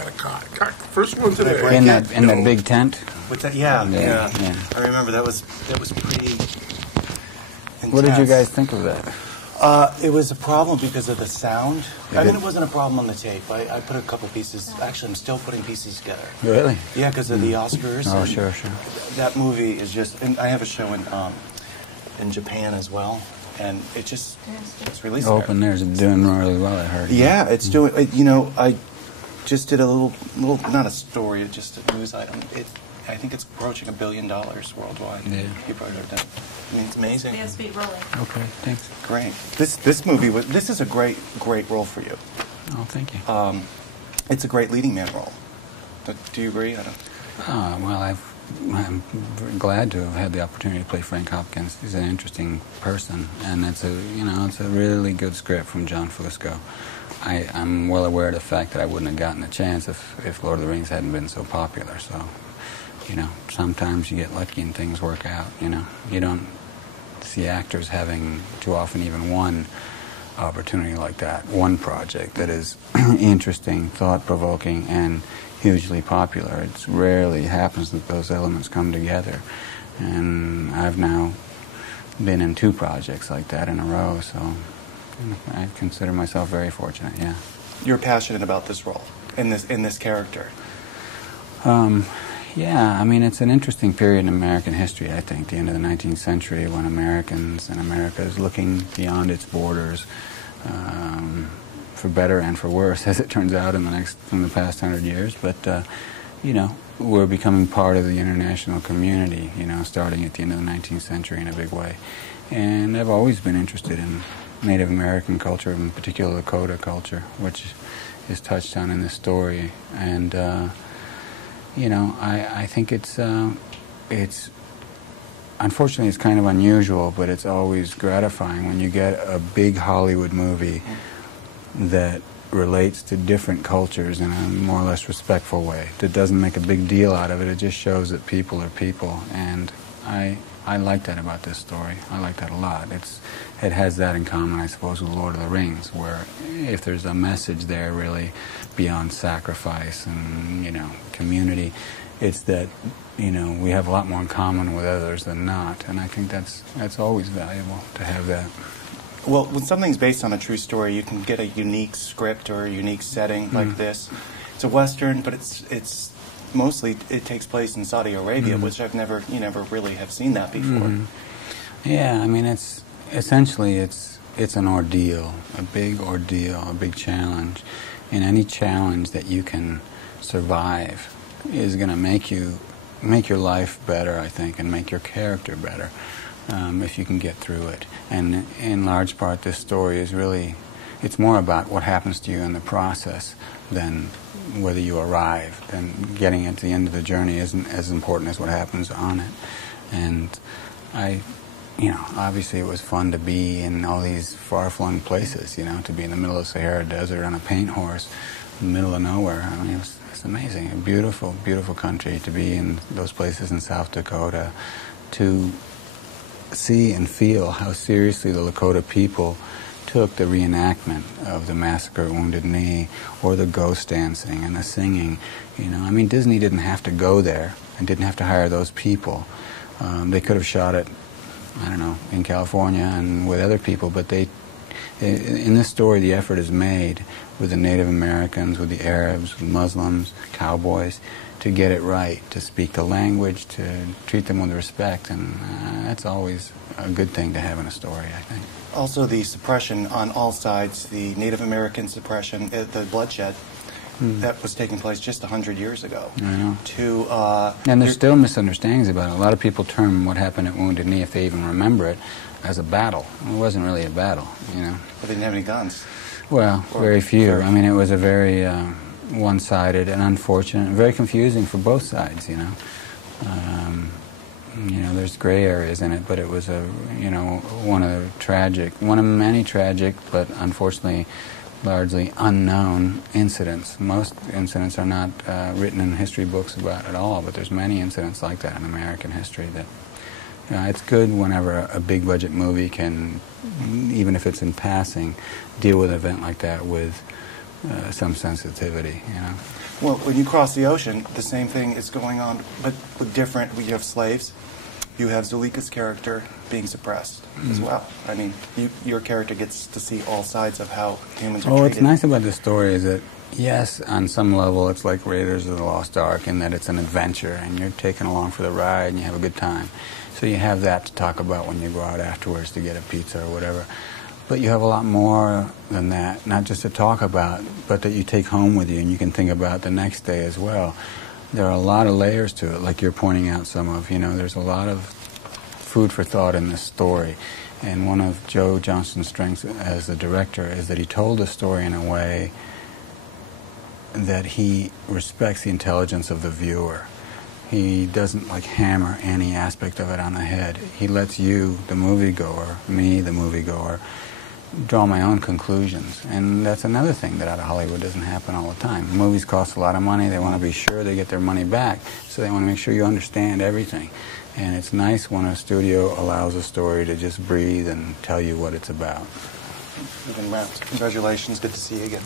got a caught. First one today. In that big tent. What's that? Yeah. I remember that was pretty intense. What did you guys think of that? It was a problem because of the sound. I mean, it wasn't a problem on the tape. I put a couple pieces. Actually, I'm still putting pieces together. Really? Yeah, because of the Oscars. Oh, sure. That movie is just. And I have a show in Japan as well, and it's released. Open there's doing really well. I heard. Yeah, it's doing. You know, I just did a little, not a story, just a news item. I think it's approaching $1 billion worldwide. Yeah. People are done. I mean, it's amazing. Yes, feet rolling. Okay, thanks. Great. This movie this is a great role for you. Oh, thank you. It's a great leading man role. Do you agree? I don't. Well, I'm glad to have had the opportunity to play Frank Hopkins. He's an interesting person, and it's a really good script from John Fusco. I'm well aware of the fact that I wouldn't have gotten a chance if Lord of the Rings hadn't been so popular. So, sometimes you get lucky and things work out. You don't see actors having too often even one opportunity like that, one project that is interesting, thought-provoking, and hugely popular. It rarely happens that those elements come together. And I've now been in 2 projects like that in a row, so I consider myself very fortunate, yeah. You're passionate about this role, in this character. Yeah, I mean, it's an interesting period in American history, I think, the end of the 19th century, when America is looking beyond its borders, for better and for worse, as it turns out in the past 100 years. But, we're becoming part of the international community, starting at the end of the 19th century in a big way. And I've always been interested in Native American culture, in particular Lakota culture, which is touched on in this story. And, I think it's unfortunately it's kind of unusual, but it's always gratifying when you get a big Hollywood movie that relates to different cultures in a more or less respectful way, that doesn't make a big deal out of it. It just shows that people are people, and I like that about this story. I like that a lot. It has that in common, I suppose, with Lord of the Rings, where if there's a message there really beyond sacrifice and, community, it's that, we have a lot more in common with others than not, and I think that's always valuable to have that. Well, when something's based on a true story, you can get a unique script or a unique setting like this. It's a Western, but it's mostly, it takes place in Saudi Arabia, which you never really have seen that before. Yeah, I mean, it's an ordeal, a big challenge. And any challenge that you can survive is going to make your life better, I think, and make your character better, if you can get through it. And in large part, this story is really, it's more about what happens to you in the process than whether you arrive. And getting at the end of the journey isn't as important as what happens on it. And obviously it was fun to be in all these far-flung places, to be in the middle of the Sahara Desert on a paint horse in the middle of nowhere. I mean, it's amazing. A beautiful, beautiful country to be in those places in South Dakota, to see and feel how seriously the Lakota people took the reenactment of the massacre at Wounded Knee, or the ghost dancing and the singing. I mean, Disney didn't have to go there and didn't have to hire those people. They could have shot it, I don't know, in California and with other people, but in this story, the effort is made with the Native Americans, with the Arabs, with Muslims, cowboys, to get it right, to speak the language, to treat them with respect, and that's always a good thing to have in a story, I think. Also, the suppression on all sides, the Native American suppression, the bloodshed that was taking place just 100 years ago. I know. And there's still misunderstandings about it. A lot of people term what happened at Wounded Knee, if they even remember it, as a battle. It wasn't really a battle, But they didn't have any guns. Well, very few. I mean, it was a very one-sided and unfortunate, and very confusing for both sides, there's gray areas in it, but it was one of many tragic, but unfortunately largely unknown incidents. Most incidents are not written in history books about at all, but there's many incidents like that in American history that, it's good whenever a big budget movie can, even if it's in passing, deal with an event like that with some sensitivity, you know. Well, when you cross the ocean, the same thing is going on, but with different. You have slaves. You have Zulika's character being suppressed as well. I mean, your character gets to see all sides of how humans are treated. What's nice about this story is that, yes, on some level, it's like Raiders of the Lost Ark in that it's an adventure, and you're taken along for the ride, and you have a good time. So you have that to talk about when you go out afterwards to get a pizza or whatever. But you have a lot more than that, not just to talk about, but that you take home with you, and you can think about the next day as well. There are a lot of layers to it, like you're pointing out some of. You know, there's a lot of food for thought in this story. And one of Joe Johnston's strengths as the director is that he told the story in a way that he respects the intelligence of the viewer. He doesn't like hammer any aspect of it on the head. He lets you, the moviegoer, me, the moviegoer, draw my own conclusions. And that's another thing that out of Hollywood doesn't happen all the time. Movies cost a lot of money. They want to be sure they get their money back, so they want to make sure you understand everything. And it's nice when a studio allows a story to just breathe and tell you what it's about. We've been wrapped. Congratulations. Good to see you again.